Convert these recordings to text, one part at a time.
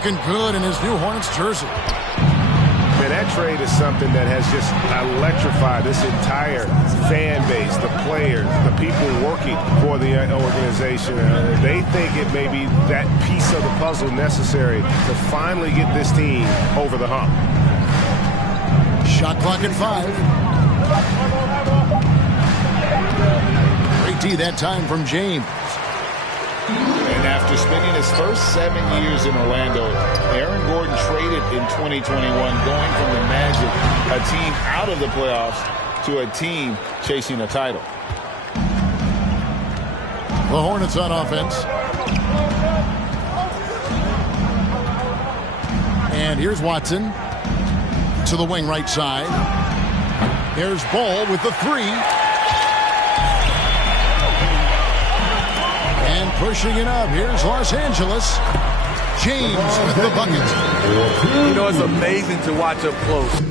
looking good in his new Hornets jersey. Man, that trade is something that has just electrified this entire fan base, the players, the people working for the organization. They think it may be that piece of the puzzle necessary to finally get this team over the hump. Shot clock at 5. Great D that time from James. And after spending his first 7 years in Orlando, Aaron Gordon traded in 2021, going from the Magic, a team out of the playoffs, to a team chasing a title. The Hornets on offense. And here's Watson to the wing right side. There's Ball with the 3. And pushing it up. Here's Los Angeles. James with the bucket. You know, it's amazing to watch up close.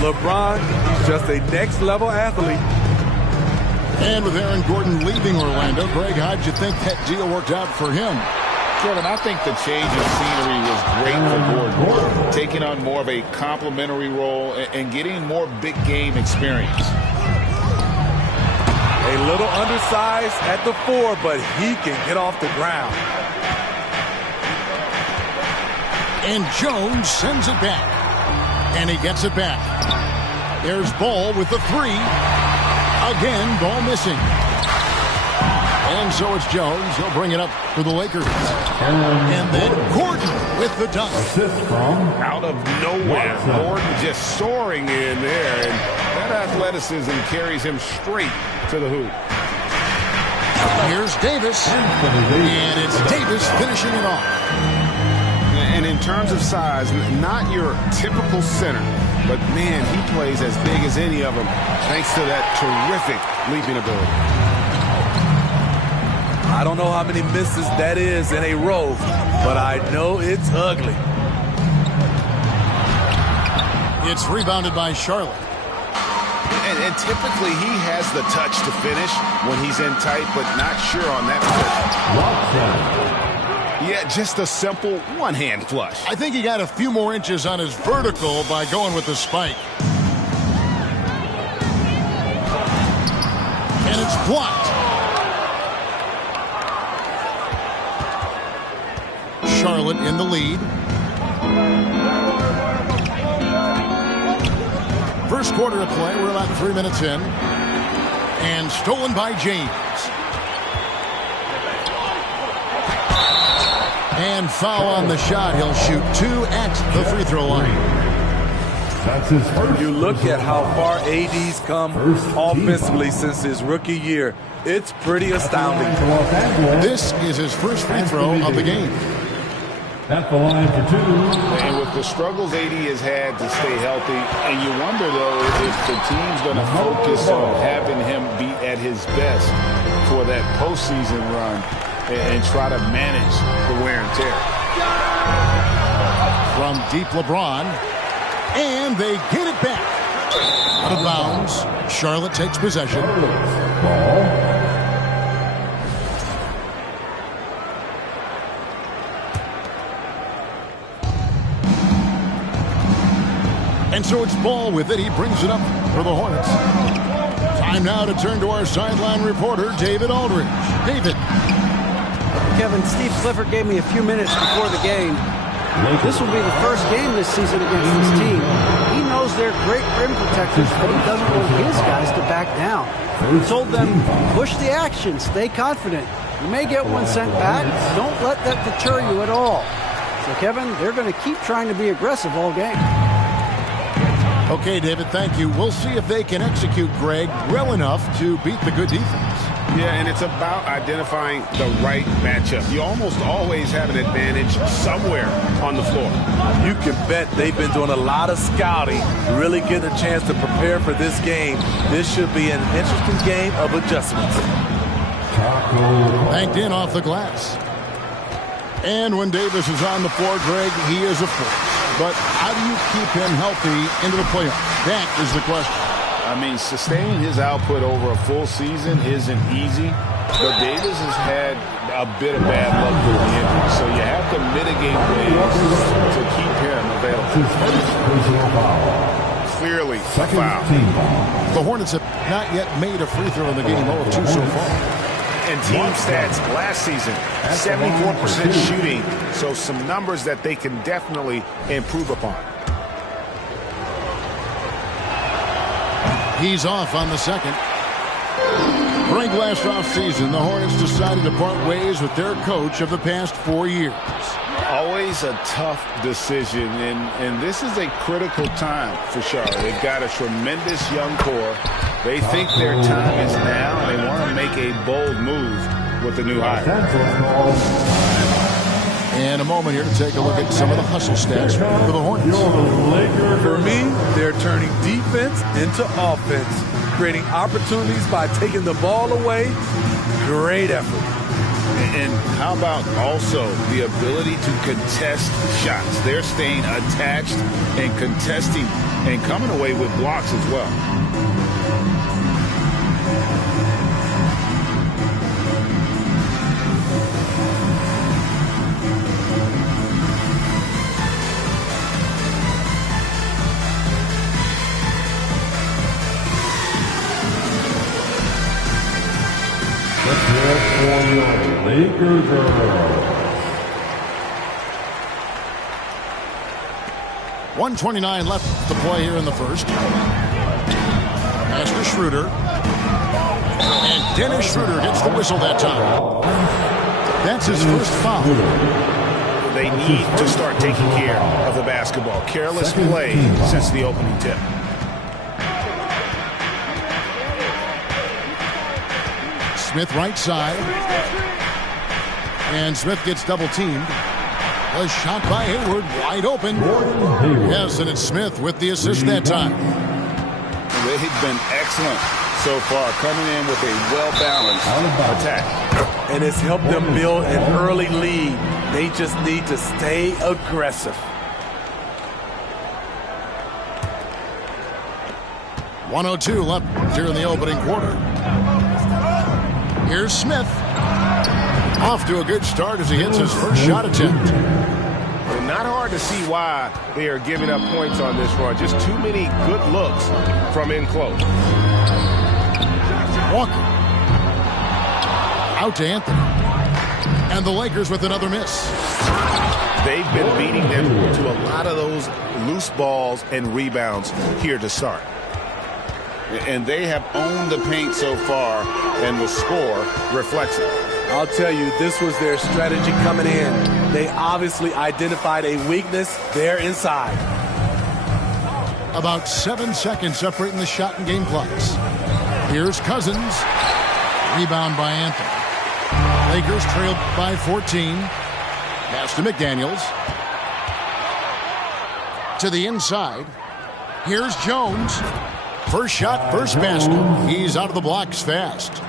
LeBron, he's just a next-level athlete. And with Aaron Gordon leaving Orlando, Greg, how'd you think that deal worked out for him? Kevin, I think the change of scenery was great for Gordon, taking on more of a complementary role and getting more big game experience. A little undersized at the 4, but he can get off the ground. And Jones sends it back. And he gets it back. There's Ball with the 3. Again, Ball missing. And so it's Jones. He'll bring it up for the Lakers. And then Gordon with the dunk. Out of nowhere, Gordon just soaring in there. And that athleticism carries him straight to the hoop. Here's Davis. And it's Davis finishing it off. And in terms of size, not your typical center, but man, he plays as big as any of them thanks to that terrific leaping ability. I don't know how many misses that is in a row, but I know it's ugly. It's rebounded by Charlotte. And typically he has the touch to finish when he's in tight, but not sure on that push. Yeah, just a simple one-hand flush. I think he got a few more inches on his vertical by going with the spike. And it's blocked. Charlotte in the lead. First quarter of play. We're about 3 minutes in. And stolen by James. And foul on the shot. He'll shoot 2 at the free throw line. That's his first. You look at how far AD's come offensively since his rookie year. It's pretty astounding. This is his first free throw of the game. At the line for 2. And with the struggles AD has had to stay healthy, and you wonder, though, if the team's going to focus on having him be at his best for that postseason run and try to manage the wear and tear. From deep LeBron. And they get it back. Out of bounds. Charlotte takes possession. Ball. And so it's Ball with it. He brings it up for the Hornets. Time now to turn to our sideline reporter, David Aldridge. David. Kevin, Steve Clifford gave me a few minutes before the game. This will be the first game this season against this team. He knows they're great rim protectors, but he doesn't want his guys to back down. He told them, push the action, stay confident. You may get one sent back. Don't let that deter you at all. So, Kevin, they're going to keep trying to be aggressive all game. Okay, David, thank you. We'll see if they can execute Greg well enough to beat the good defense. Yeah, and it's about identifying the right matchup. You almost always have an advantage somewhere on the floor. You can bet they've been doing a lot of scouting, really getting a chance to prepare for this game. This should be an interesting game of adjustments. Banked in off the glass. And when Davis is on the floor, Greg, he is a force. But how do you keep him healthy into the playoffs? That is the question. I mean, sustaining his output over a full season isn't easy, but Davis has had a bit of bad luck with the injury, so you have to mitigate ways to keep him available. Clearly, a foul. The Hornets have not yet made a free throw in the game, 0 of 2 so far. And team stats last season, 74% shooting, so some numbers that they can definitely improve upon. He's off on the second. During last offseason, the Hornets decided to part ways with their coach of the past 4 years. Always a tough decision, and this is a critical time for Charlotte. They've got a tremendous young core. They think their time is now, and they want to make a bold move with the new hire. And a moment here to take a look at some of the hustle stats for the Hornets. For me, they're turning defense into offense, creating opportunities by taking the ball away. Great effort. And how about also the ability to contest shots? They're staying attached and contesting and coming away with blocks as well. Lakers 1:29 left to play here in the first. Pass to Schroeder. And Dennis Schroeder gets the whistle that time. That's his first foul. They need to start taking care of the basketball. Careless play since the opening tip. Smith right side. And Smith gets double-teamed. A shot by Hayward, wide open. Yes, and it's Smith with the assist that time. They've been excellent so far, coming in with a well-balanced attack. And it's helped them build an early lead. They just need to stay aggressive. .102 left here in the opening quarter. Here's Smith. Off to a good start as he hits his first shot attempt. And not hard to see why they are giving up points on this run. Just too many good looks from in close. Walker. Out to Anthony. And the Lakers with another miss. They've been beating them to a lot of those loose balls and rebounds here to start. And they have owned the paint so far, and the score reflects it. I'll tell you, this was their strategy coming in. They obviously identified a weakness there inside. About 7 seconds separating the shot and game clocks. Here's Cousins. Rebound by Anthony. Lakers trailed by 14. Pass to McDaniels. To the inside. Here's Jones. First shot, first basket. He's out of the blocks fast.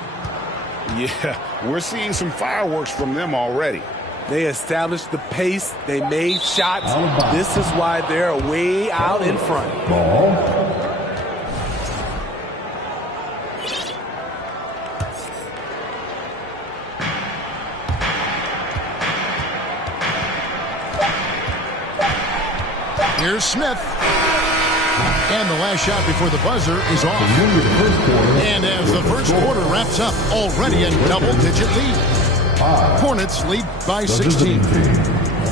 Yeah, we're seeing some fireworks from them already. They established the pace. They made shots. This is why they're way out in front. Ball. Here's Smith. And the last shot before the buzzer is off. And as the first quarter wraps up, already a double-digit lead. Hornets lead by 16.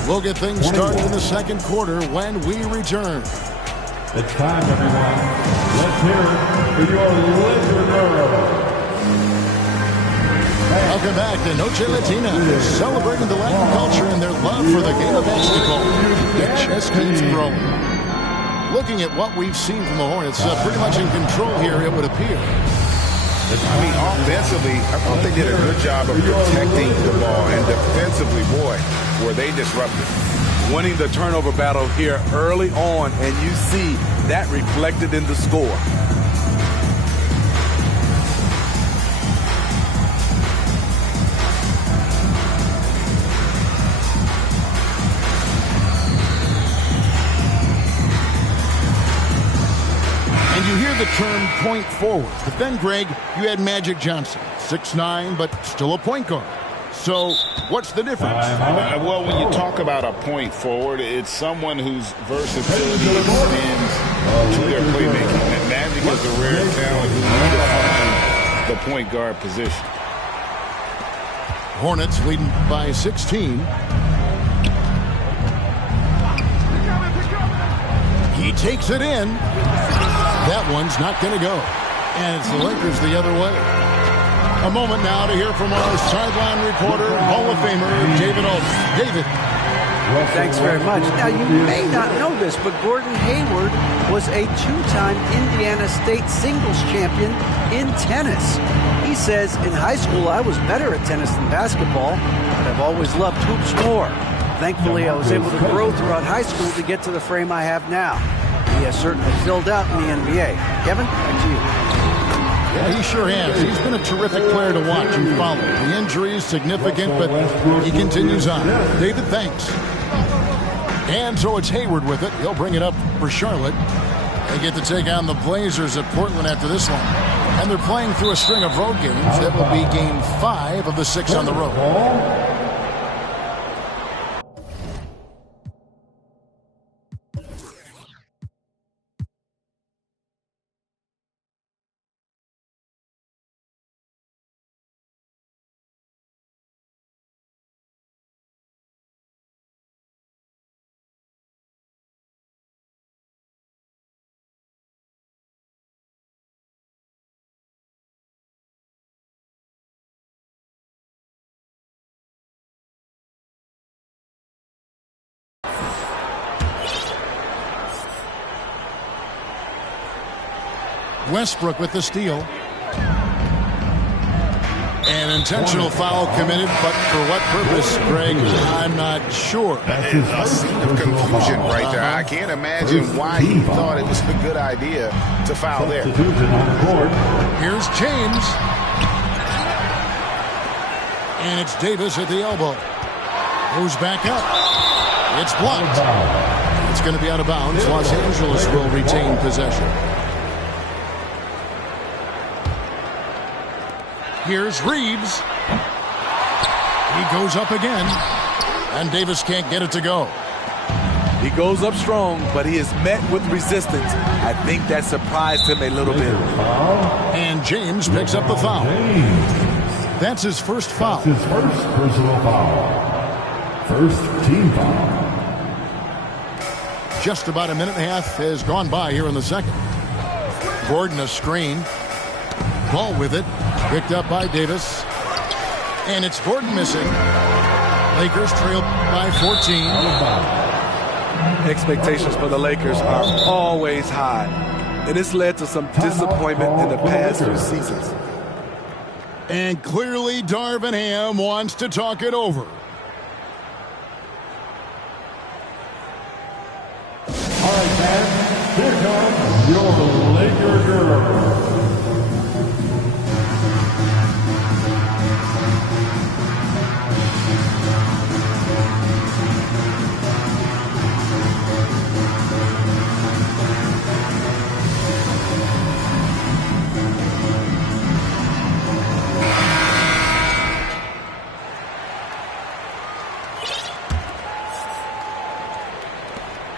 We'll get things started in the second quarter when we return. It's time, everyone. Let's hear it for your Laker girls. Welcome back to Noche Latina, celebrating the Latin culture and their love for the game of basketball. It just keeps growing. Looking at what we've seen from the Hornets, pretty much in control here, it would appear. I mean, offensively, I thought they did a good job of protecting the ball. And defensively, boy, were they disruptive. Winning the turnover battle here early on, and you see that reflected in the score. heard the term point forward. But then, Greg, you had Magic Johnson, 6'9", but still a point guard. So what's the difference? Well, when you talk about a point forward, it's someone whose versatility extends to their playmaking. And Magic is a rare talent who redefines the point guard position. Hornets leading by 16. He takes it in. That one's not going to go. And it's the Lakers the other way. A moment now to hear from our sideline reporter, Hall of Famer, David Aldridge. David. Thanks very much. Now, you may not know this, but Gordon Hayward was a two-time Indiana State singles champion in tennis. He says, in high school, I was better at tennis than basketball, but I've always loved hoops more. Thankfully, I was able to grow throughout high school to get to the frame I have now. He has certainly filled out in the NBA. Kevin, back to you. Yeah, he sure has. He's been a terrific player to watch and follow. The injury is significant, but he continues on. David, thanks. And so it's Hayward with it. He'll bring it up for Charlotte. They get to take on the Blazers at Portland after this one. And they're playing through a string of road games. That will be game 5 of the 6 on the road. Westbrook with the steal. An intentional foul committed, but for what purpose, Greg, I'm not sure. A scene of confusion right there. I can't imagine why he thought it was a good idea to foul there. Here's James. And it's Davis at the elbow. Goes back up. It's blocked. It's going to be out of bounds. Los Angeles will retain possession. Here's Reeves. He goes up again. And Davis can't get it to go. He goes up strong, but he is met with resistance. I think that surprised him a little bit. And James picks up the foul. That's his first foul. That's his first personal foul. First team foul. Just about a minute and a half has gone by here in the second. Gordon a screen. Ball with it. Picked up by Davis. And it's Gordon missing. Lakers trail by 14. Expectations for the Lakers are always high. And it's led to some disappointment in the past few seasons. And clearly Darvin Ham wants to talk it over. All right, man. Here comes your Laker girl.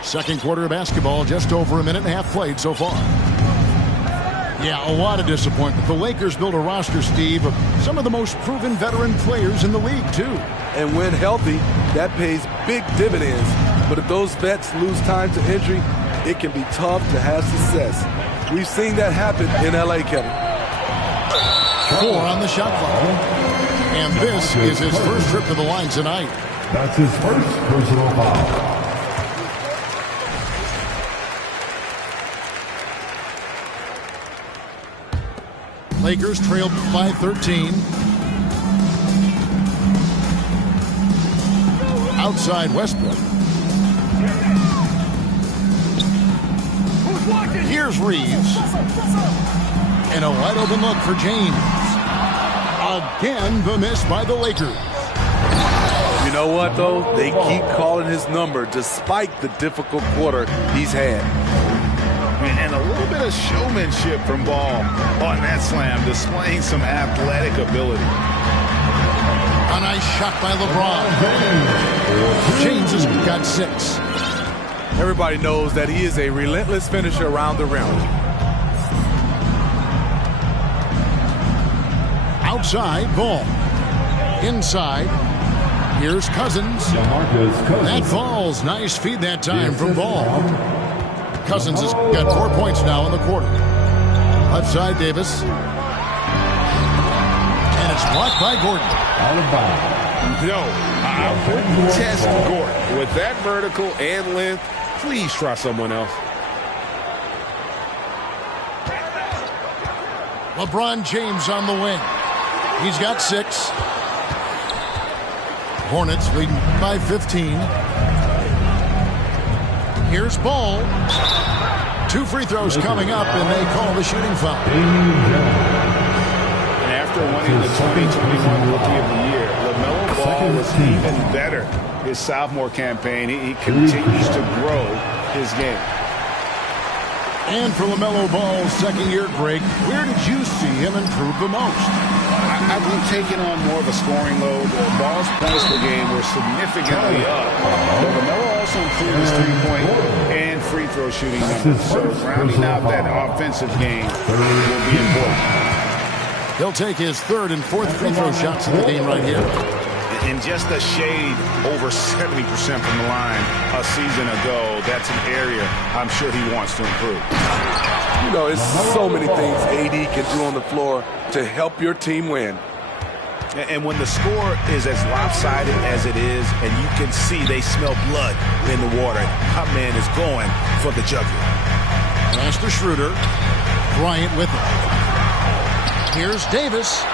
Second quarter of basketball, just over a minute and a half played so far. Yeah, a lot of disappointment. The Lakers built a roster, Steve, of some of the most proven veteran players in the league, too. And when healthy, that pays big dividends. But if those vets lose time to injury, it can be tough to have success. We've seen that happen in L.A., Kevin. 4 on the shot clock. And this is his first trip to the line tonight. That's his first personal foul. Lakers trailed by 13. Outside Westbrook. Here's Reeves. And a wide open look for James. Again, the miss by the Lakers. You know what, though? They keep calling his number despite the difficult quarter he's had. And a little bit of showmanship from Ball on that slam, displaying some athletic ability. A nice shot by LeBron. James has got 6. Everybody knows that he is a relentless finisher around the rim. Outside, Ball. Inside, here's Cousins. That falls. Nice feed that time from Ball. Cousins has got 4 points now in the quarter. Left side, Davis. And it's blocked by Gordon. No, I wouldn't test Gordon. With that vertical and length, please try someone else. LeBron James on the wing. He's got 6. Hornets leading by 15. Here's Ball. 2 free throws coming up, and they call the shooting foul. And after winning the 2021 Rookie of the Year, LaMelo Ball was even better his sophomore campaign. He continues to grow his game. And for LaMelo Ball's second-year break, where did you see him improve the most? I think taking on more of a scoring load. Ball's points per game were significantly up. But LaMelo also improved his three-point and free throw shooting numbers. So rounding out that offensive game will be important. He'll take his 3rd and 4th free throw shots in the game right here. And just a shade over 70% from the line a season ago. That's an area I'm sure he wants to improve. You know, it's so many things AD can do on the floor to help your team win. And when the score is as lopsided as it is, and you can see they smell blood in the water, my man is going for the jugular. Pass to Schroeder. Bryant with it. Here's Davis.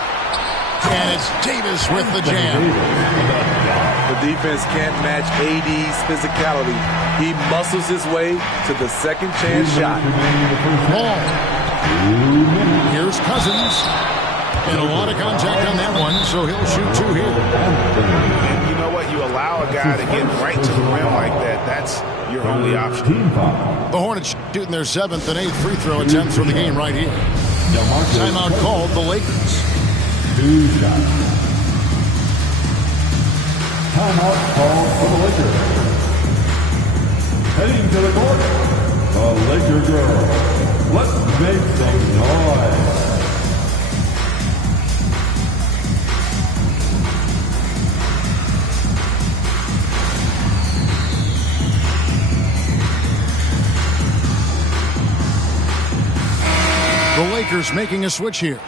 And it's Davis with the jam. The defense can't match AD's physicality. He muscles his way to the second chance shot. Ball. Here's Cousins. And a lot of contact on that one, so he'll shoot 2 here. And you know what? You allow a guy to get right to the rim like that. That's your only option. The Hornets shooting their 7th and 8th free throw attempts for the game right here. Timeout called the Lakers. 2 shots. Timeout called for the Lakers. Heading to the court, the Laker girls. Let's make some noise. The Lakers making a switch here.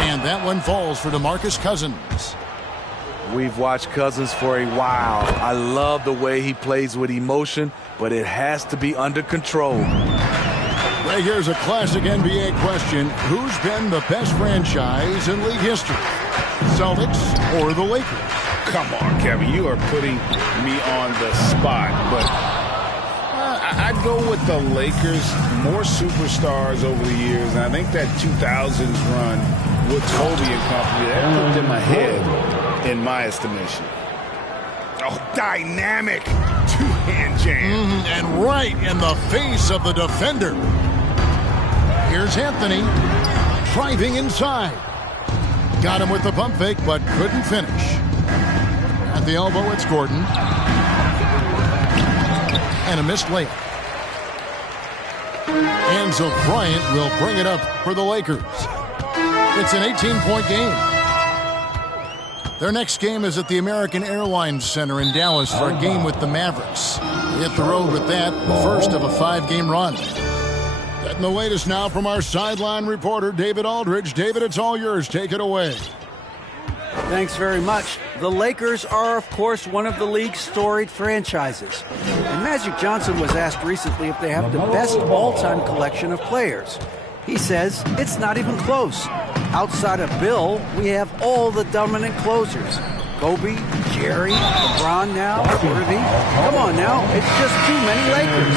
And that one falls for DeMarcus Cousins. We've watched Cousins for a while. I love the way he plays with emotion, but it has to be under control. Right here's a classic NBA question. Who's been the best franchise in league history? Celtics or the Lakers? Come on, Kevin. You are putting me on the spot. But I'd go with the Lakers. More superstars over the years. And I think that 2000s run with Kobe and company, that put them ahead in my estimation. Oh, dynamic two-hand jam. And right in the face of the defender. Here's Anthony driving inside. Got him with the pump fake, but couldn't finish. At the elbow, it's Gordon. And a missed layup. And so Bryant will bring it up for the Lakers. It's an 18-point game. Their next game is at the American Airlines Center in Dallas for a game with the Mavericks. They hit the road with that, first of a 5-game run. Getting the latest now from our sideline reporter, David Aldridge. David, it's all yours. Take it away. Thanks very much. The Lakers are, of course, one of the league's storied franchises. And Magic Johnson was asked recently if they have the best all-time collection of players. He says it's not even close. Outside of Bill, we have all the dominant closers. Kobe, Jerry, LeBron now, Irving. Come on now, it's just too many Lakers.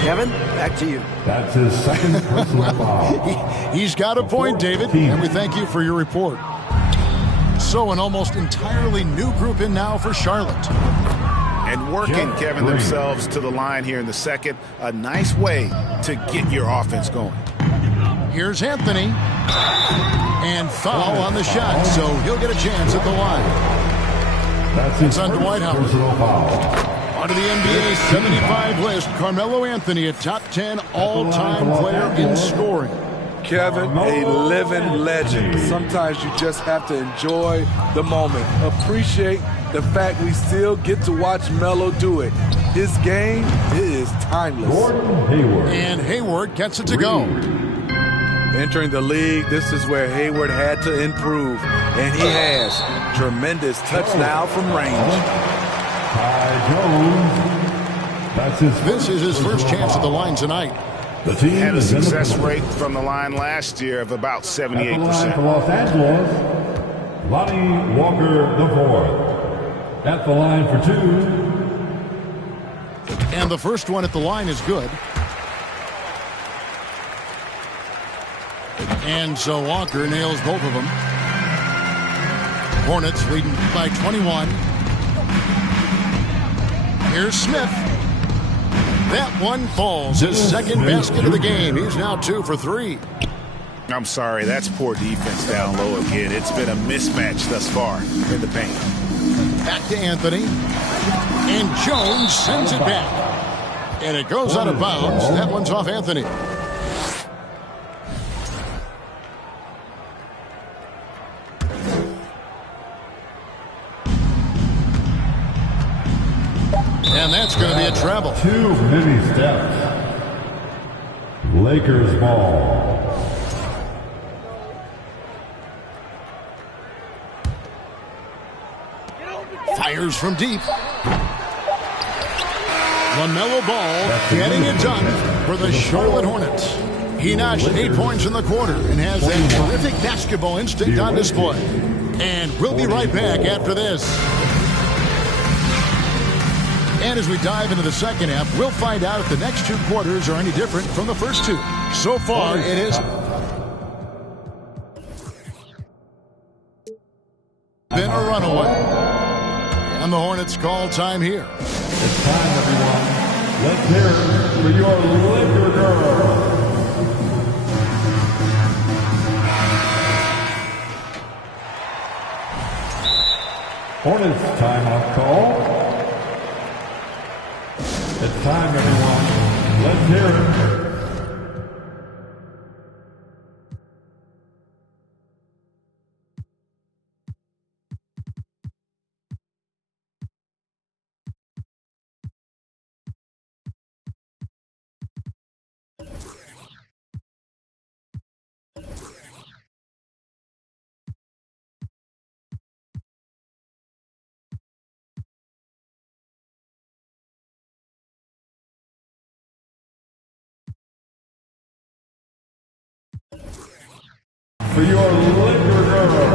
Kevin, back to you. That's his second personal foul. He's got a point, David, and we thank you for your report. So an almost entirely new group in now for Charlotte. And working, Kevin, themselves to the line here in the second. A nice way to get your offense going. Here's Anthony. And foul on the shot, so he'll get a chance at the line. It's on Dwight Howard. Onto the NBA 75 list, Carmelo Anthony, a top 10 all-time player in scoring. Kevin, a living legend. Sometimes you just have to enjoy the moment. Appreciate the fact we still get to watch Melo do it. His game is timeless. And Hayward gets it to go. Entering the league, this is where Hayward had to improve, and he has. Tremendous touchdown from range. This is his first chance at the line tonight. The team had a success rate from the line last year of about 78%. For Los Angeles, Lonnie Walker IV. At the line for two. And the first one at the line is good. And so Walker nails both of them. Hornets leading by 21. Here's Smith. That one falls. His second basket of the game. He's now 2 for 3. I'm sorry, that's poor defense down low again. It's been a mismatch thus far in the paint. Back to Anthony. And Jones sends it back. And it goes out of bounds. That one's off Anthony. And that's going to be a travel. Too many steps. Lakers ball. Fires from deep. LaMelo Ball getting it done for the Charlotte Hornets. He notched 8 points in the quarter and has that terrific basketball instinct on display. And we'll be right back after this. And as we dive into the second half, we'll find out if the next 2 quarters are any different from the first 2. So far, it is been a runaway. And the Hornets call time here. It's time, everyone. Let's hear it for your Laker girl. Hornets timeout call. It's time, everyone. Let's hear it. For your Laker girl.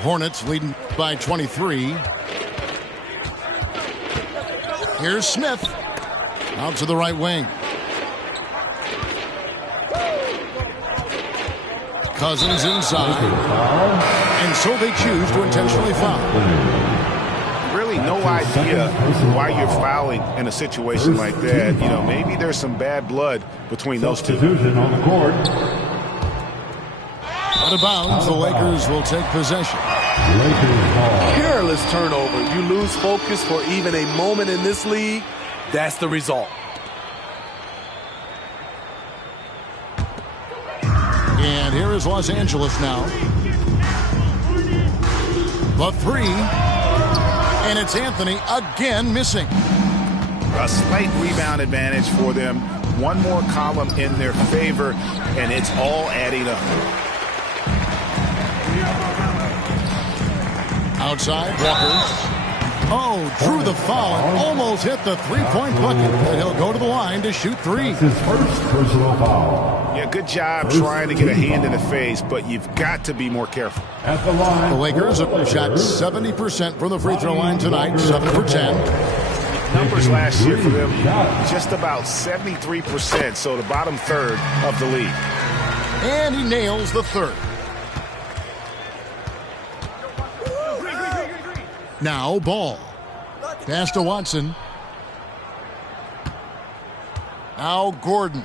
Hornets leading by 23. Here's Smith. Out to the right wing. Cousins inside. And so they choose to intentionally foul. Really no idea why you're fouling in a situation like that. You know, maybe there's some bad blood between those two. Substitution on the court. Out of bounds, the Lakers will take possession. Careless turnover. You lose focus for even a moment in this league. That's the result. And here is Los Angeles now. The 3. And it's Anthony again missing. A slight rebound advantage for them. One more column in their favor, and it's all adding up. Outside, Walker. Oh, drew the foul and almost hit the three-point bucket. But he'll go to the line to shoot three. That's his first personal foul. Yeah, good job trying to get a hand in the face, but you've got to be more careful. At the line, The Lakers have shot 70% from the free throw line tonight, 7 for 10. Numbers last year for them, just about 73%, so the bottom third of the league. And he nails the third. Now Ball. Pass to Watson. Now Gordon.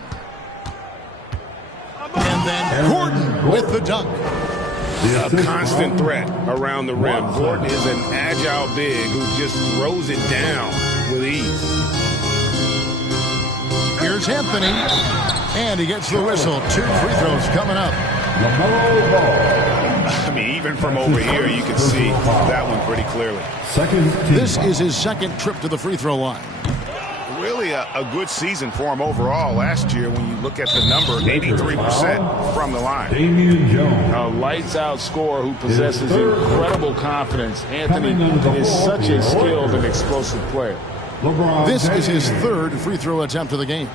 And then Gordon with the dunk. A constant threat around the rim. Gordon is an agile big who just throws it down with ease. Here's Anthony. And he gets the whistle. 2 free throws coming up. LaMelo Ball. I mean, even from over here, you can see that one pretty clearly. Second team This foul. is his second trip to the free throw line. Really a good season for him overall last year when you look at the number, 83% from the line. Damian Jones. A lights-out scorer who possesses incredible confidence. Anthony Coming into the is ball such a game. skilled and explosive player. LeBron This is his James. third free throw attempt of the game.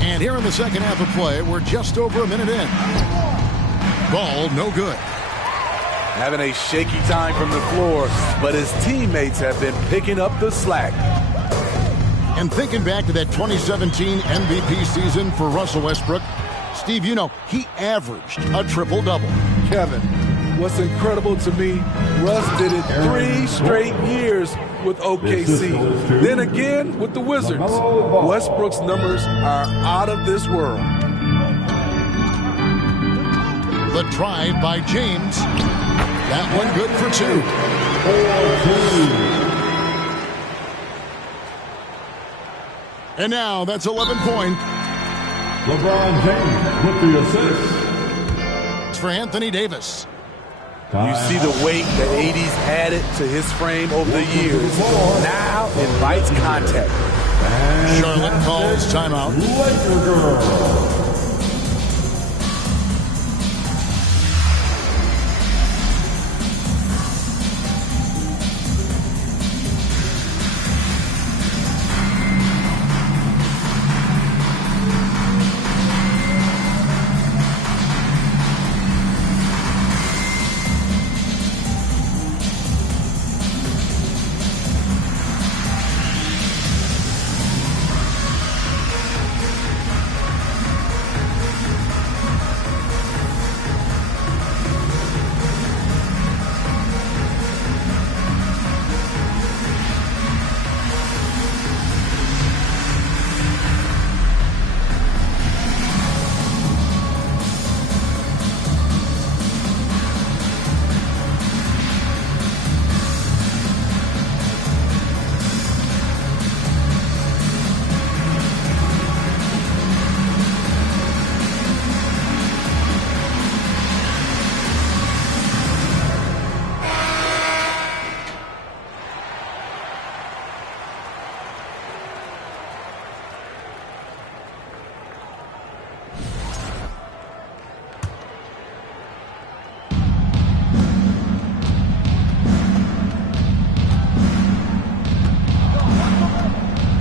And here in the second half of play, we're just over a minute in. Ball no good. Having a shaky time from the floor, but his teammates have been picking up the slack. And thinking back to that 2017 MVP season for Russell Westbrook, Steve, you know, he averaged a triple-double. Kevin, what's incredible to me, Russ did it 3 straight years with OKC. Then again with the Wizards. Westbrook's numbers are out of this world. The drive by James. That one good for 2. 4-2. And now that's 11 points LeBron James with the assist. for Anthony Davis. You see the weight that AD's added to his frame over the years. Now invites contact. Charlotte calls timeout. Laker girl.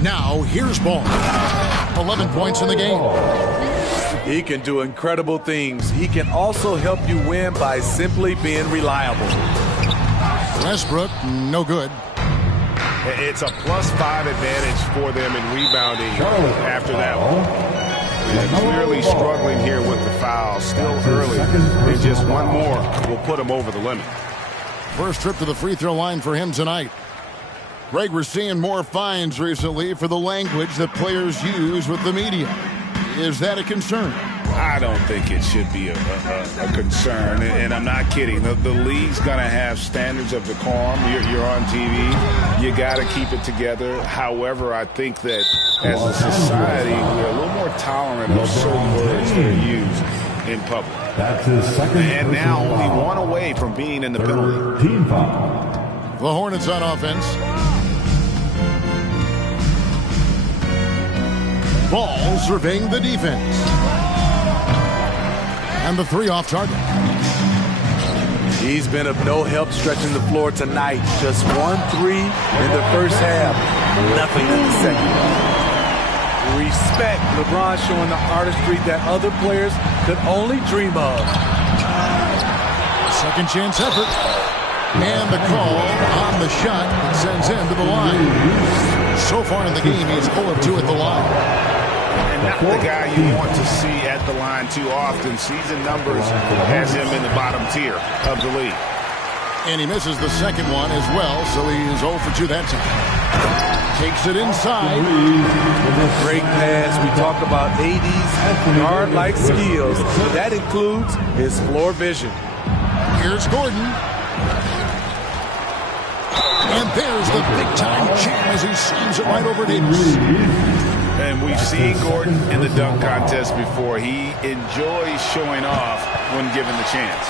Now here's Ball. 11 points in the game. He can do incredible things. He can also help you win by simply being reliable. Westbrook, no good. It's a +5 advantage for them in rebounding after that one. They're clearly struggling here with the foul. Still early. And just one more will put them over the limit. First trip to the free throw line for him tonight. Greg, we're seeing more fines recently for the language that players use with the media. Is that a concern? I don't think it should be a concern, and I'm not kidding. The league's going to have standards of decorum. You're on TV. You got to keep it together. However, I think that as a society, we're a little more tolerant of certain words that are used in public. That's his second. And now only one away from being in the penalty. Team foul. The Hornets on offense. Ball surveying the defense. And the 3 off target. He's been of no help stretching the floor tonight. Just 1 3 in the first half. Nothing in the second. Respect. LeBron showing the artistry that other players could only dream of. Second chance effort. And the call on the shot that sends him to the line. So far in the game, he's 0 of 2 at the line. And not the guy you want to see at the line too often. Season numbers has him in the bottom tier of the league. And he misses the second one as well, so he's 0 for 2 that time. Takes it inside. Great pass. We talk about AD's guard-like skills. That includes his floor vision. Here's Gordon. And there's the big-time jam as he slams it right over Davis. And we've seen Gordon in the dunk contest before. He enjoys showing off when given the chance.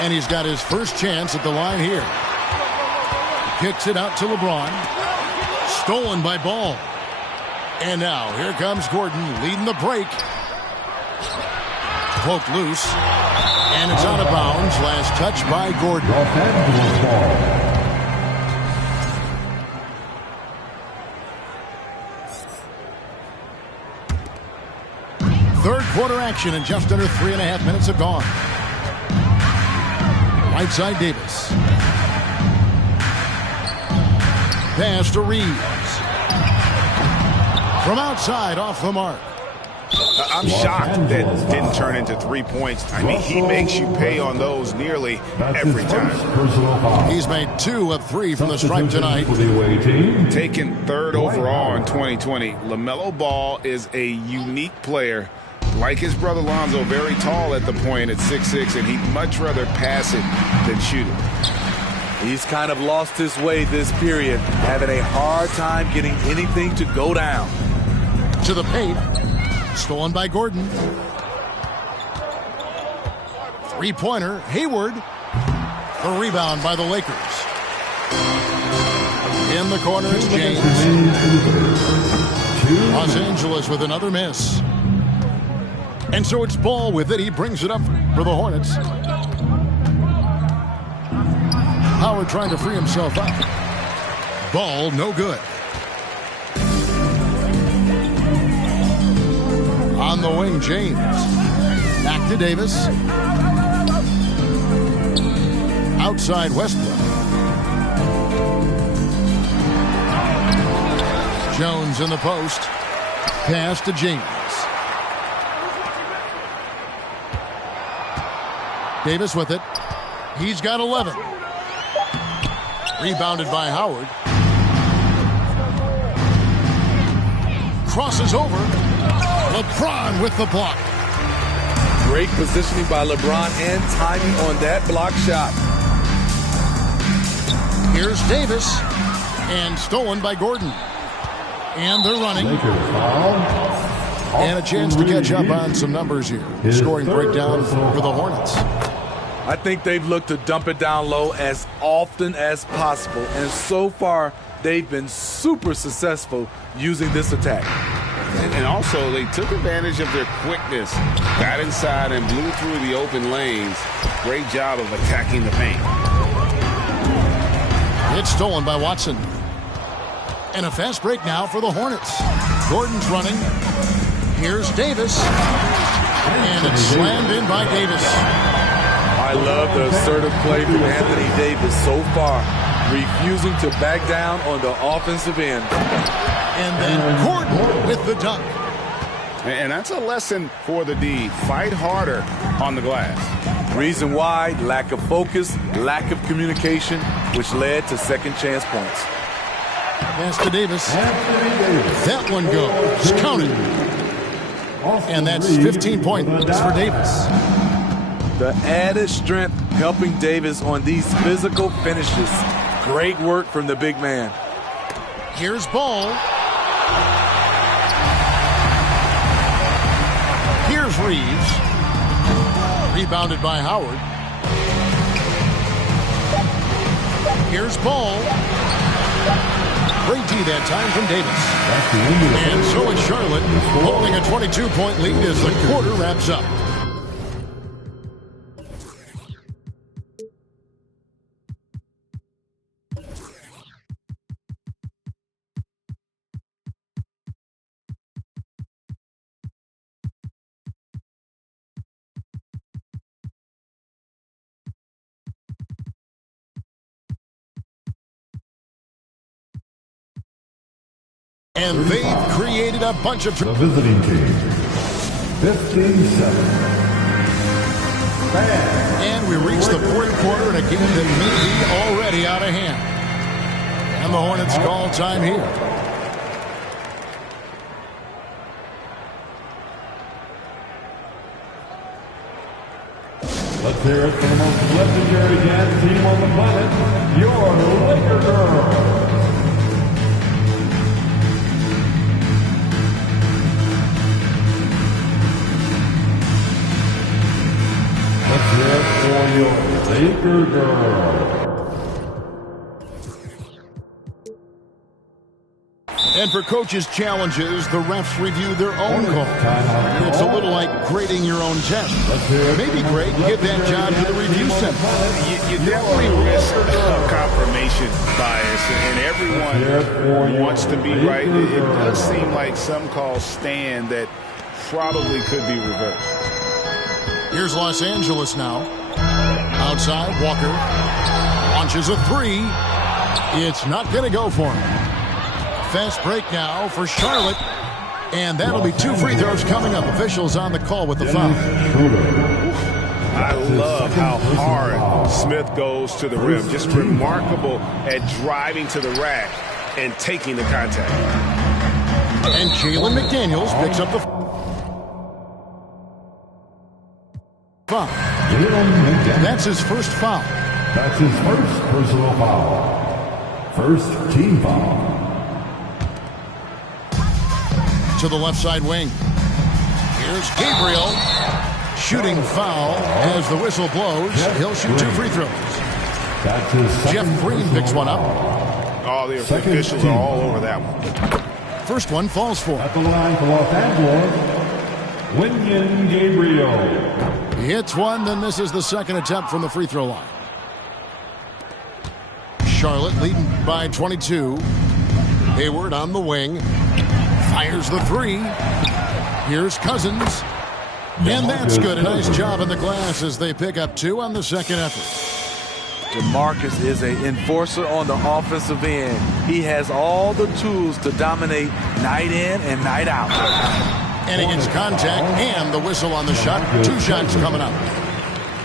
And he's got his first chance at the line here. Kicks it out to LeBron. Stolen by Ball. And now here comes Gordon leading the break. Poked loose. And it's out of bounds. Last touch by Gordon. Third quarter action and just under 3.5 minutes have gone. Right side Davis. Pass to Reeves. From outside off the mark. I'm shocked that didn't turn into 3 points. I mean, he makes you pay on those nearly every time. He's made 2 of 3 from the stripe tonight. Taken third overall in 2020, LaMelo Ball is a unique player. Like his brother Lonzo, very tall at the point at 6'6", and he'd much rather pass it than shoot it. He's kind of lost his way this period, having a hard time getting anything to go down. To the paint. Stolen by Gordon. Three-pointer, Hayward. The rebound by the Lakers. In the corner is James. Los Angeles with another miss. And so it's Ball with it. He brings it up for the Hornets. Howard trying to free himself up. Ball, no good. On the wing, James. Back to Davis. Outside Westbrook. Jones in the post. Pass to James. Davis with it. He's got 11. Rebounded by Howard. Crosses over. LeBron with the block. Great positioning by LeBron and timing on that block shot. Here's Davis. And stolen by Gordon. And they're running. And a chance to catch up on some numbers here. Scoring breakdown for the Hornets. I think they've looked to dump it down low as often as possible. And so far, they've been super successful using this attack. And also, they took advantage of their quickness, got inside and blew through the open lanes. Great job of attacking the paint. It's stolen by Watson. And a fast break now for the Hornets. Gordon's running. Here's Davis. And it's slammed in by Davis. I love the assertive play from Anthony Davis so far, refusing to back down on the offensive end. And then Gordon with the dunk. And that's a lesson for the D. Fight harder on the glass. Reason why, lack of focus, lack of communication, which led to second chance points. Pass to Davis. That one goes. Counted. And that's 15 points for Davis. The added strength helping Davis on these physical finishes. Great work from the big man. Here's Ball. Here's Reeves. Rebounded by Howard. Here's Ball. Great D that time from Davis. And so is Charlotte holding a 22-point lead as the quarter wraps up. And they've created a bunch of... The visiting team, 15-7. And we reach the fourth quarter in a game that may be already out of hand. And the Hornets call time here. Let's hear it for the most legendary dance team on the planet, your Laker Girls. Let's hear it for your Laker Girls. And for coaches' challenges, the refs review their own call. It's a little like grading your own test. Maybe great, give that job to the review center. You definitely risk confirmation bias, and everyone wants to be right. It does seem like some calls stand that probably could be reversed. Here's Los Angeles now. Outside, Walker launches a three. It's not going to go for him. Fast break now for Charlotte. And that'll be 2 free throws coming up. Officials on the call with the foul. I love how hard Smith goes to the rim. Just remarkable at driving to the rack and taking the contact. And Jalen McDaniels picks up the foul. That's his first foul. That's his first personal foul. First team foul. To the left side wing. Here's Gabriel. Shooting foul as the whistle blows. He'll shoot 2 free throws. That's his Jeff Green picks one up. All the officials are all over that one. First one falls for. At the line for Los Angeles, Wenyen Gabriel. He hits one, then this is the second attempt from the free throw line. Charlotte leading by 22. Hayward on the wing. Fires the three. Here's Cousins. And that's good. A nice job in the glass as they pick up 2 on the second effort. DeMarcus is an enforcer on the offensive end. He has all the tools to dominate night in and night out. And he gets contact and the whistle on the shot. 2 shots coming up.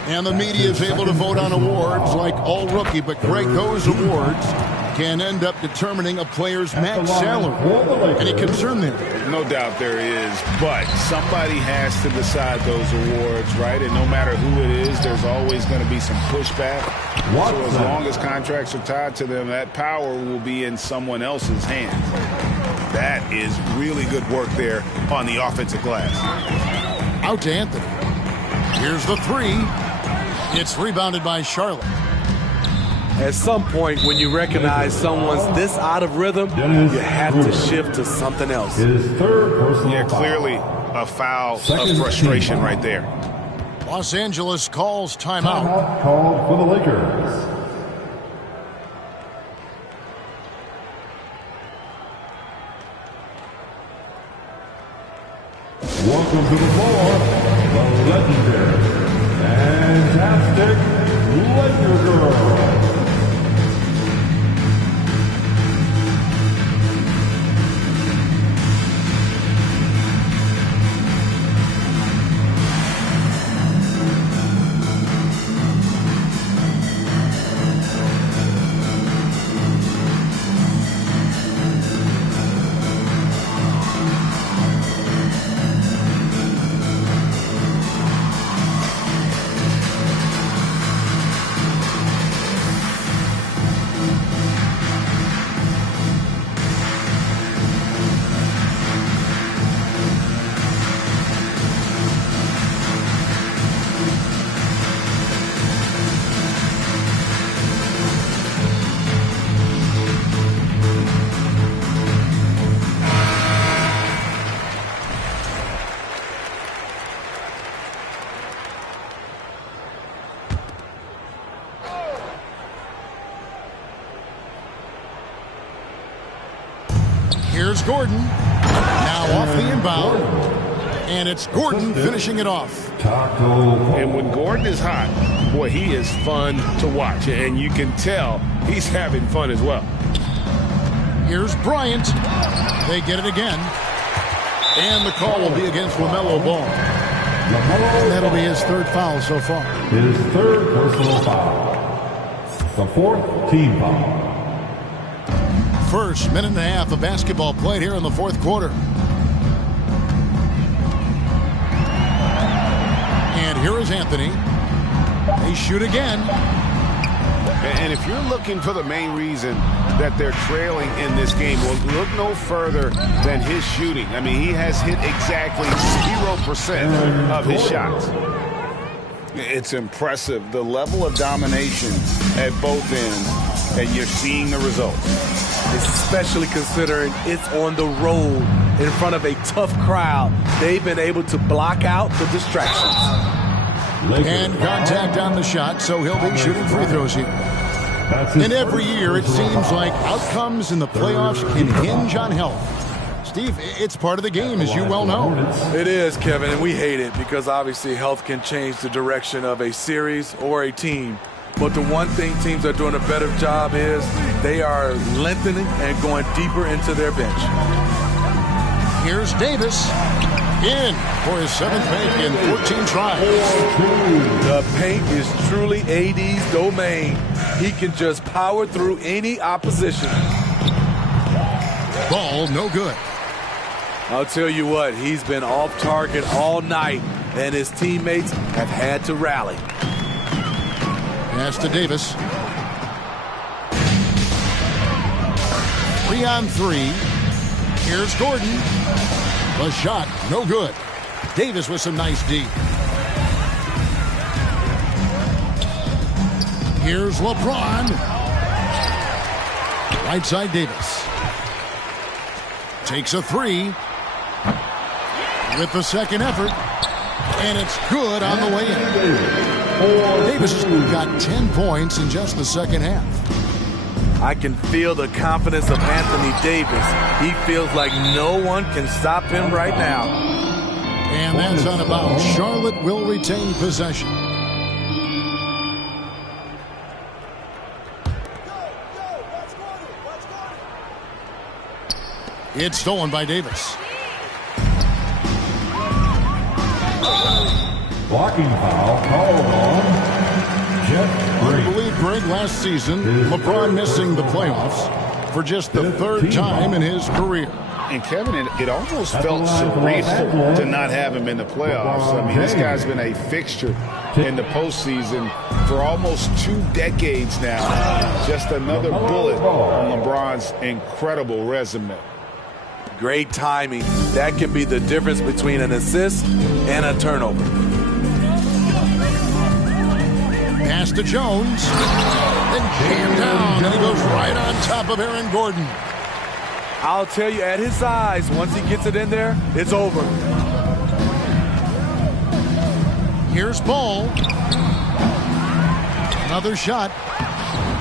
And the media is able to vote on awards like all rookie. But Greg, those awards can end up determining a player's max salary. Any concern there? No doubt there is, but somebody has to decide those awards, right? And no matter who it is, there's always going to be some pushback. So as long as contracts are tied to them, that power will be in someone else's hands. That is really good work there on the offensive glass. Out to Anthony. Here's the three. It's rebounded by Charlotte. At some point, when you recognize someone's this out of rhythm, you have to shift to something else. His third personal Yeah, clearly a foul of frustration right there. Los Angeles calls timeout. Timeout called for the Lakers. Welcome to the floor, the legendary, fantastic Laker Girl. Here's Gordon. Now off the inbound. And it's Gordon finishing it off. And when Gordon is hot, boy, he is fun to watch. And you can tell he's having fun as well. Here's Bryant. They get it again. And the call will be against LaMelo Ball. And that'll be his third foul so far. His third personal foul. The fourth team foul. First minute and a half of basketball played here in the fourth quarter. And here is Anthony. They shoot again. And if you're looking for the main reason that they're trailing in this game, well, look no further than his shooting. I mean, he has hit exactly 0% of his shots. It's impressive, the level of domination at both ends, and you're seeing the results. Especially considering it's on the road in front of a tough crowd. They've been able to block out the distractions. And contact on the shot, so he'll be shooting free throws here. And every year it seems like outcomes in the playoffs can hinge on health. Steve, it's part of the game, as you well know. It is, Kevin, and we hate it because obviously health can change the direction of a series or a team. But the one thing teams are doing a better job is they are lengthening and going deeper into their bench. Here's Davis. In for his 7th make in 14 tries. The paint is truly AD's domain. He can just power through any opposition. Ball no good. I'll tell you what, he's been off target all night, and his teammates have had to rally. Pass to Davis. 3 on 3. Here's Gordon. The shot, no good. Davis with some nice D. Here's LeBron. Right side Davis. Takes a 3. With the second effort. And it's good on the way in. Davis has got 10 points in just the second half. I can feel the confidence of Anthony Davis. He feels like no one can stop him right now. And that's on about. Charlotte will retain possession. It's stolen by Davis. Blocking foul called on Jeff Green. I believe, Greg, last season, LeBron missing the playoffs for just the third time in his career. And Kevin, it almost felt surreal to not have him in the playoffs. I mean, this guy's been a fixture in the postseason for almost 2 decades now. Just another bullet on LeBron's incredible resume. Great timing. That can be the difference between an assist and a turnover. Pass to Jones. Then jammed down, and he goes right on top of Aaron Gordon. I'll tell you, at his size, once he gets it in there, it's over. Here's Ball. Another shot.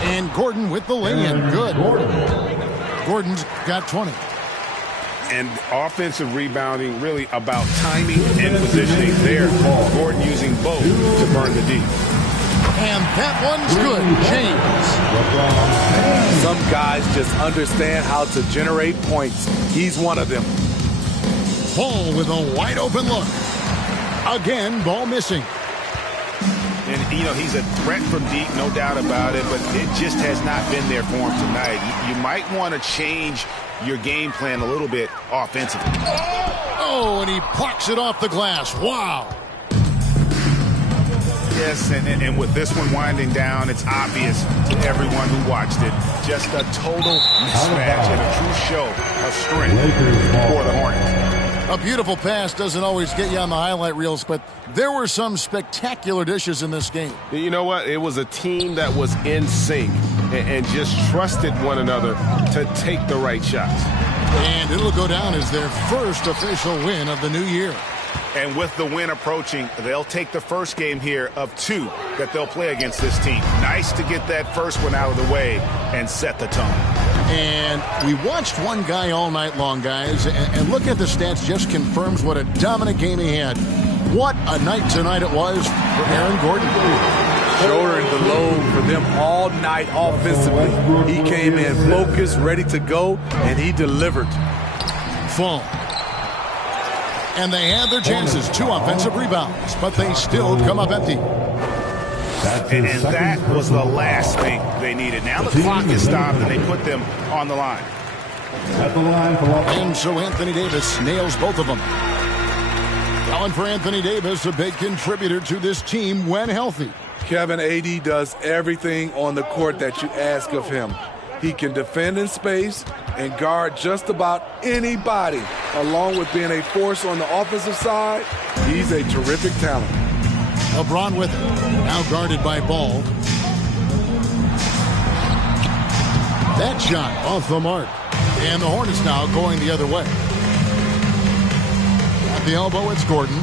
And Gordon with the lay-in. Good. Gordon's got 20. And offensive rebounding really about timing and positioning there. Gordon using both to burn the D. And that one's good. James. Some guys just understand how to generate points. He's one of them. Ball with a wide open look. Again, Ball missing. And, you know, he's a threat from deep, no doubt about it, but it just has not been there for him tonight. You might want to change your game plan a little bit offensively. Oh, and he plucks it off the glass. Wow. Yes, and with this one winding down, it's obvious to everyone who watched it. Just a total mismatch and a true show of strength for the Hornets. A beautiful pass doesn't always get you on the highlight reels, but there were some spectacular dishes in this game. You know what? It was a team that was in sync and just trusted one another to take the right shots. And it'll go down as their first official win of the new year. And with the win approaching, they'll take the first game here of 2 that they'll play against this team. Nice to get that first one out of the way and set the tone. And we watched one guy all night long, guys, and look at the stats, just confirms what a dominant game he had. What a night tonight it was for Aaron Gordon. shouldering the load for them all night offensively. He came in focused, ready to go, and he delivered. Fall. And they had their chances. 2 offensive rebounds, but they still come up empty. And that was the last thing they needed. Now the clock is stopped, and they put them on the line. At the line for And so Anthony Davis nails both of them. Calling for Anthony Davis, a big contributor to this team when healthy. Kevin, AD does everything on the court that you ask of him. He can defend in space and guard just about anybody. Along with being a force on the offensive side, he's a terrific talent. LeBron with it. Now guarded by Ball. That shot off the mark. And the Hornets now going the other way. At the elbow, it's Gordon.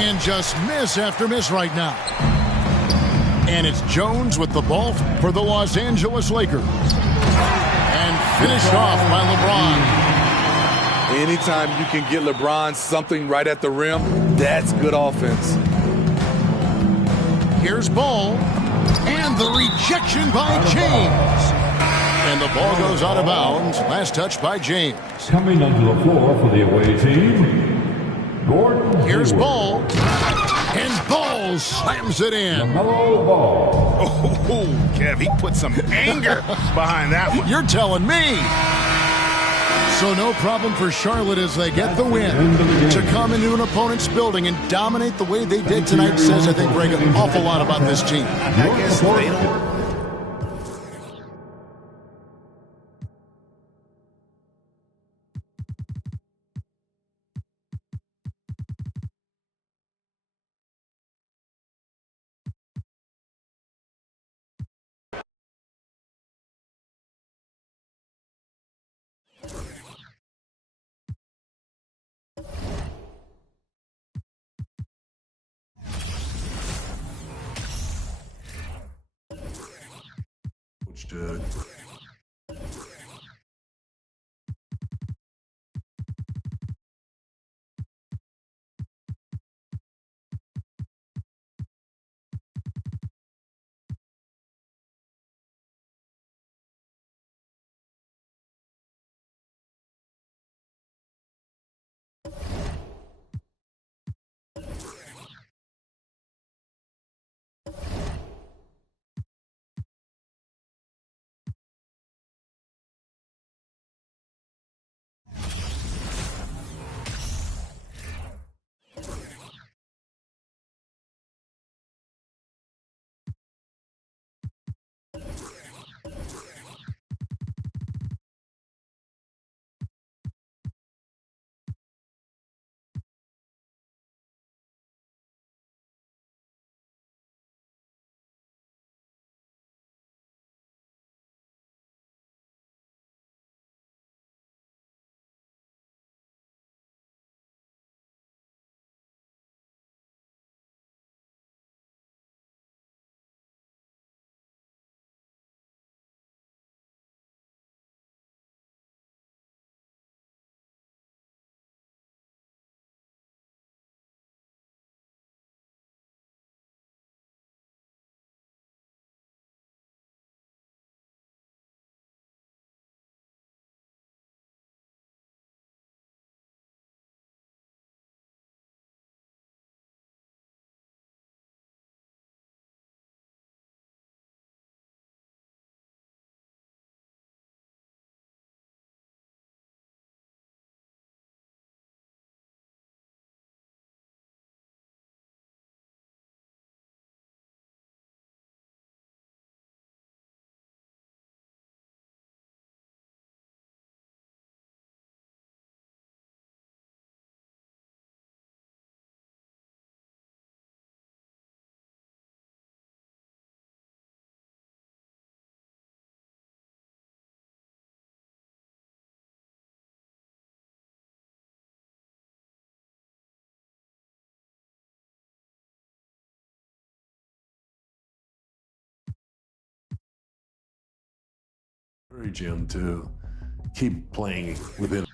And just miss after miss right now. And it's Jones with the ball for the Los Angeles Lakers. And finished off by LeBron. Anytime you can get LeBron something right at the rim, that's good offense. Here's Ball. And the rejection by James. And the ball goes out of bounds. Last touch by James. coming onto the floor for the away team, Gordon Here's Hayward. Ball. And Ball slams it in. LaMelo Ball. Oh, Kev, he put some anger behind that one. You're telling me. So no problem for Charlotte as they get the win. To come into an opponent's building and dominate the way they did tonight says, I think, Greg, an awful lot about this team. I guess they don't. Doug. Encourage him to keep playing within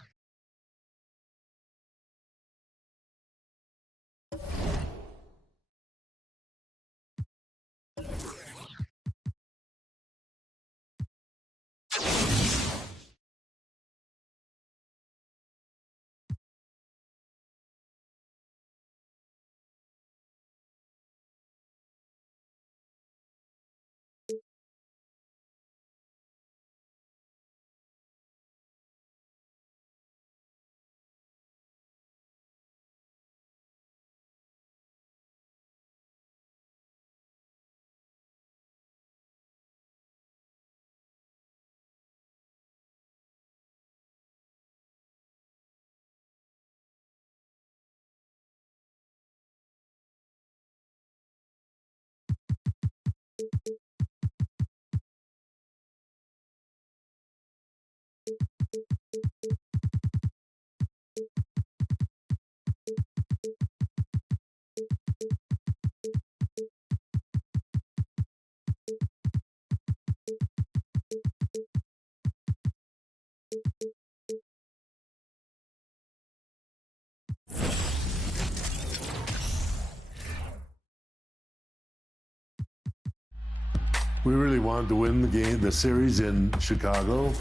We really wanted to win the series in Chicago.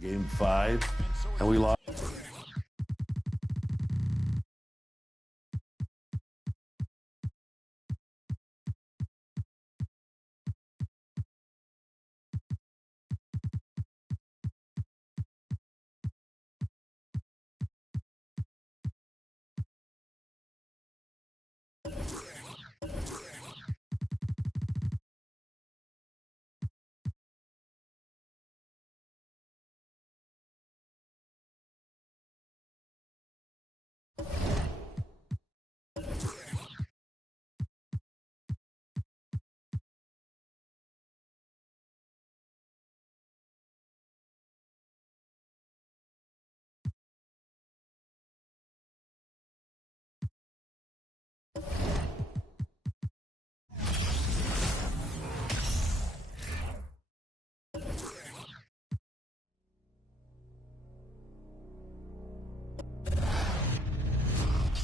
Game 5, and we lost.